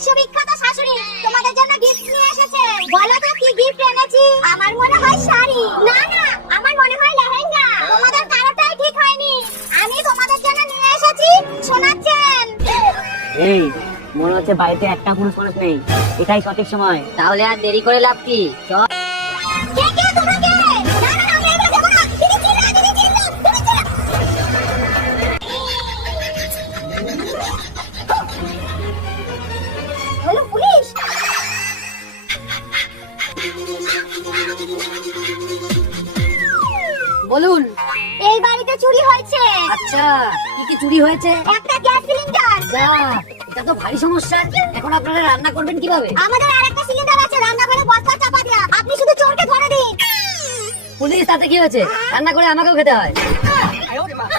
বিশ্ববিখ্যাত শাশুড়ি তোমাদের জন্য গিফট নিয়ে এসেছে। বলো তো কি গিফট এনেছি? আমার মনে হয় শাড়ি। না না, আমার মনে হয় লেহেঙ্গা। তোমাদের কারোটাই ঠিক হয়নি। আমি তোমাদের জন্য নিয়ে এসেছি সোনার চেন। এই মনে হচ্ছে বাড়িতে একটা পুরুষ মানুষ নেই, এটাই সঠিক সময়। তাহলে আর দেরি করে লাভ কি? চল। কে কে তোমরা কে? না না, আমি এটা দেব না। দিদি চিল্লা, দিদি চিল্লা, দিদি চিল্লা। Hello police. বলুন। এই বাড়িতে চুরি হয়েছে। আচ্ছা, কি কি চুরি হয়েছে? একটা গ্যাস সিলিন্ডার। যা, এটা তো ভারী সমস্যা। এখন আপনারা রান্না করবেন কিভাবে? আমাদের আরেকটা সিলিন্ডার আছে রান্নাঘরে বস্তা চাপা দেয়া। আপনি শুধু চোরকে ধরে দিন। পুলিশ, তাতে কি হয়েছে? রান্না করে আমাকেও খেতে হয়।